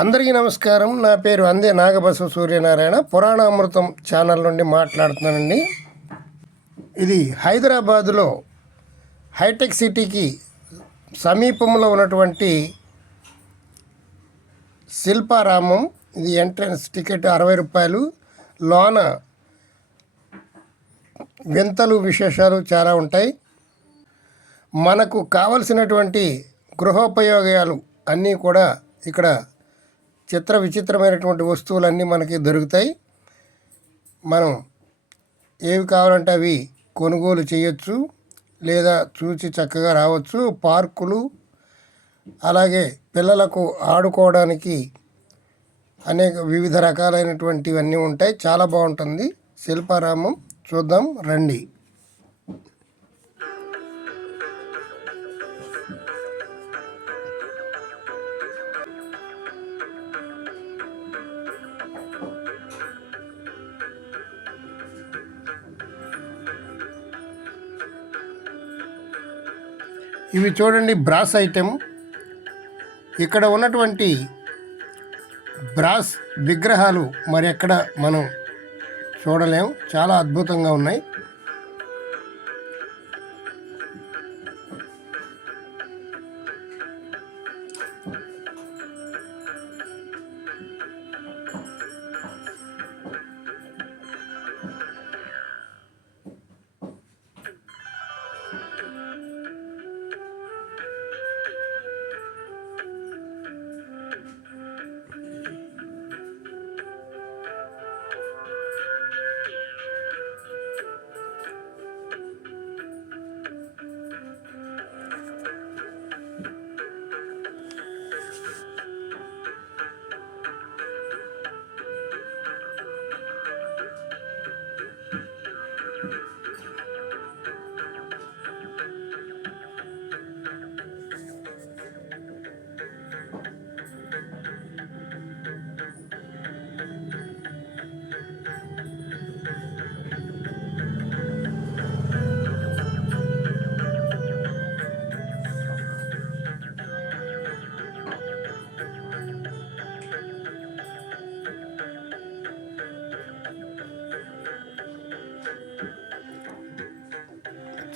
అందరికీ నమస్కారం. నా పేరు అందే నాగబసవ సూర్యనారాయణ. పురాణామృతం ఛానల్ నుండి మాట్లాడుతున్నానండి. ఇది హైదరాబాదులో హైటెక్ సిటీకి సమీపంలో ఉన్నటువంటి శిల్పారామం. ఇది ఎంట్రన్స్ టికెట్ 60 రూపాయలు. లోన వింతలు విశేషాలు చాలా ఉంటాయి. మనకు కావలసినటువంటి గృహోపయోగాలు అన్నీ కూడా ఇక్కడ చిత్ర విచిత్రమైనటువంటి వస్తువులన్నీ మనకి దొరుకుతాయి. మనం ఏవి కావాలంటే అవి కొనుగోలు చేయొచ్చు, లేదా చూసి చక్కగా రావచ్చు. పార్కులు, అలాగే పిల్లలకు ఆడుకోవడానికి అనేక వివిధ రకాలైనటువంటివన్నీ ఉంటాయి. చాలా బాగుంటుంది శిల్పారామం. చూద్దాం రండి. ఇవి చూడండి, బ్రాస్ ఐటెం. ఇక్కడ ఉన్నటువంటి బ్రాస్ విగ్రహాలు మరి ఎక్కడ మనం చూడలేం. చాలా అద్భుతంగా ఉన్నాయి.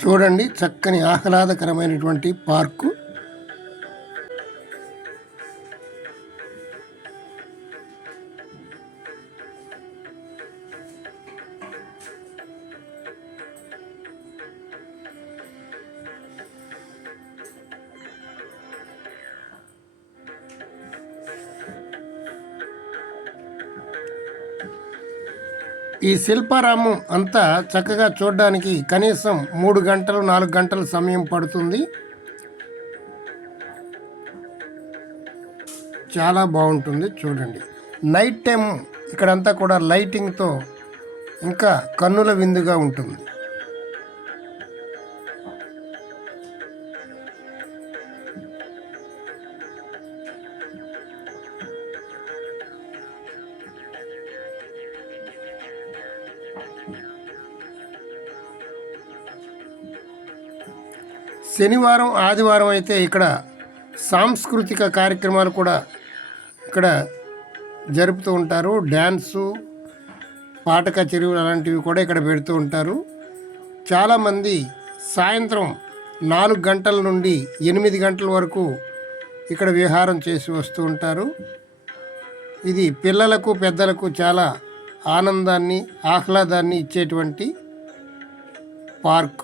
చూడండి, చక్కని ఆహ్లాదకరమైనటువంటి పార్కు. ఈ శిల్పారామం అంతా చక్కగా చూడడానికి కనీసం 3 గంటలు 4 గంటల సమయం పడుతుంది. చాలా బాగుంటుంది. చూడండి, నైట్ టైం ఇక్కడంతా కూడా లైటింగ్తో ఇంకా కన్నుల విందుగా ఉంటుంది. శనివారం ఆదివారం అయితే ఇక్కడ సాంస్కృతిక కార్యక్రమాలు కూడా ఇక్కడ జరుపుతూ ఉంటారు. డ్యాన్సు, పాట కచేరీలు అలాంటివి కూడా ఇక్కడ పెడుతూ ఉంటారు. చాలామంది సాయంత్రం 4 గంటల నుండి 8 గంటల వరకు ఇక్కడ విహారం చేసి వస్తూ ఉంటారు. ఇది పిల్లలకు పెద్దలకు చాలా ఆనందాన్ని ఆహ్లాదాన్ని ఇచ్చేటువంటి పార్క్.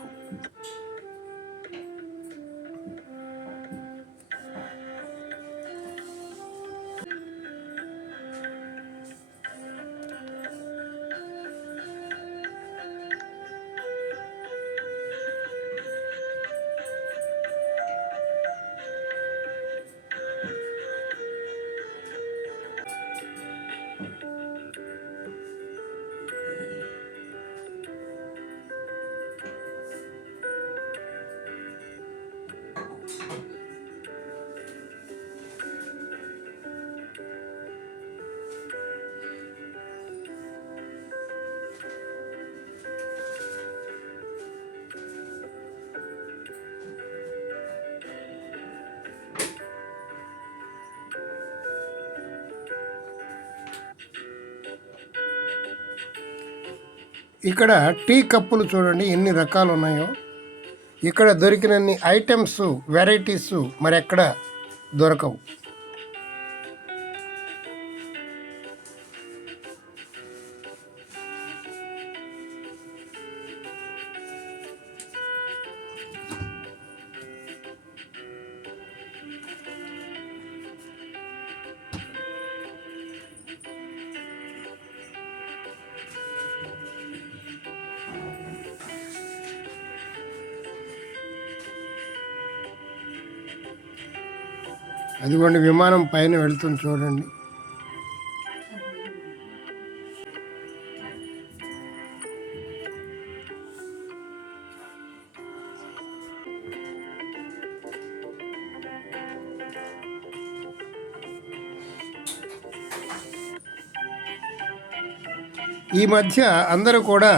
ఇక్కడ టీ కప్పులు చూడండి ఎన్ని రకాలు ఉన్నాయో. ఇక్కడ దొరికినన్ని ఐటమ్స్, వెరైటీస్ మరి ఎక్కడ దొరకవు. అదిగోండి విమానం పైన వెళ్తుంది చూడండి. ఈ మధ్య అందరూ కూడా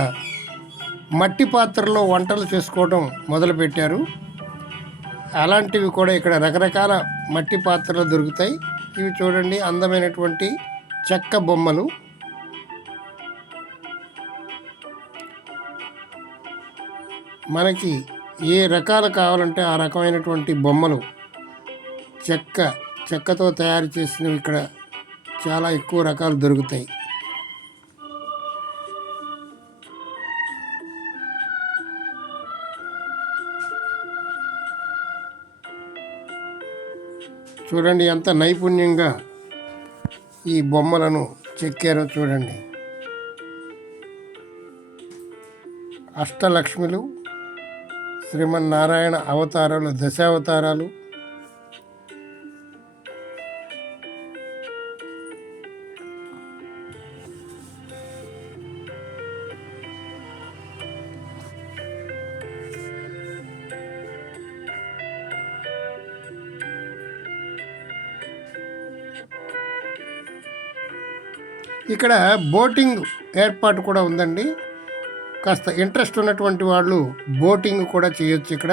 మట్టి పాత్రలో వంటలు చేసుకోవడం మొదలుపెట్టారు. అలాంటివి కూడా ఇక్కడ రకరకాల మట్టి పాత్రలు దొరుకుతాయి. ఇవి చూడండి అందమైనటువంటి చెక్క బొమ్మలు. మనకి ఏ రకాలు కావాలంటే ఆ రకమైనటువంటి బొమ్మలు చెక్కతో తయారు చేసినవి ఇక్కడ చాలా ఎక్కువ రకాలు దొరుకుతాయి. చూడండి ఎంత నైపుణ్యంగా ఈ బొమ్మలను చెక్కారో చూడండి. అష్టలక్ష్మిలు, శ్రీమన్నారాయణ అవతారాలు, దశావతారాలు, ఇక్కడ బోటింగ్ ఏర్పాటు కూడా ఉందండి. కాస్త ఇంట్రెస్ట్ ఉన్నటువంటి వాళ్ళు బోటింగ్ కూడా చేయొచ్చు. ఇక్కడ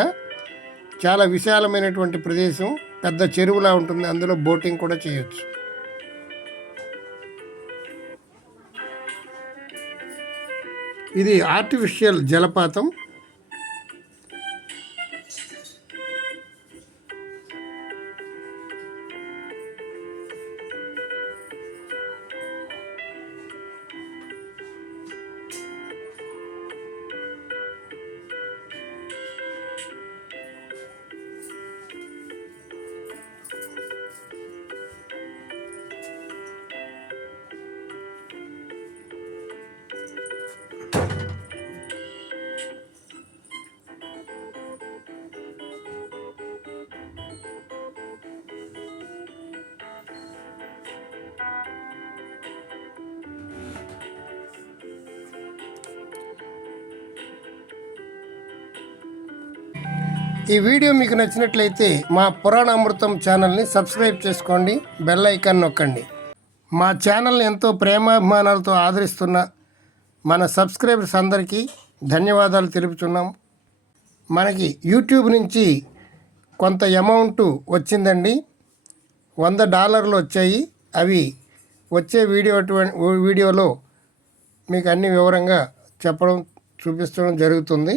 చాలా విశాలమైనటువంటి ప్రదేశం, పెద్ద చెరువులా ఉంటుంది, అందులో బోటింగ్ కూడా చేయొచ్చు. ఇది ఆర్టిఫిషియల్ జలపాతం. ఈ వీడియో మీకు నచ్చినట్లయితే మా పురాణ అమృతం ఛానల్ని సబ్స్క్రైబ్ చేసుకోండి, బెల్ ఐకాన్ నొక్కండి. మా ఛానల్ని ఎంతో ప్రేమాభిమానాలతో ఆదరిస్తున్న మన సబ్స్క్రైబర్స్ అందరికీ ధన్యవాదాలు తెలుపుతున్నాం. మనకి యూట్యూబ్ నుంచి కొంత అమౌంట్ వచ్చిందండి, $100 వచ్చాయి. అవి వచ్చే వీడియోలో మీకు అన్ని వివరంగా చెప్పడం, చూపించడం జరుగుతుంది.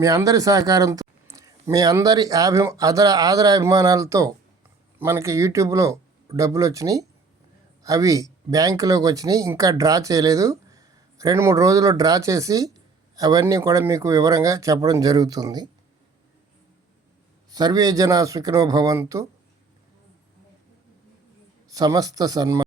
మీ అందరి సహకారంతో, మీ అందరి ఆదరాభిమానాలతో మనకి యూట్యూబ్లో డబ్బులు వచ్చినాయి. అవి బ్యాంకులోకి వచ్చినాయి. ఇంకా డ్రా చేయలేదు. 2-3 రోజుల్లో డ్రా చేసి అవన్నీ కూడా మీకు వివరంగా చెప్పడం జరుగుతుంది. సర్వే జనా సుఖినో భవంతు. సమస్త సన్మ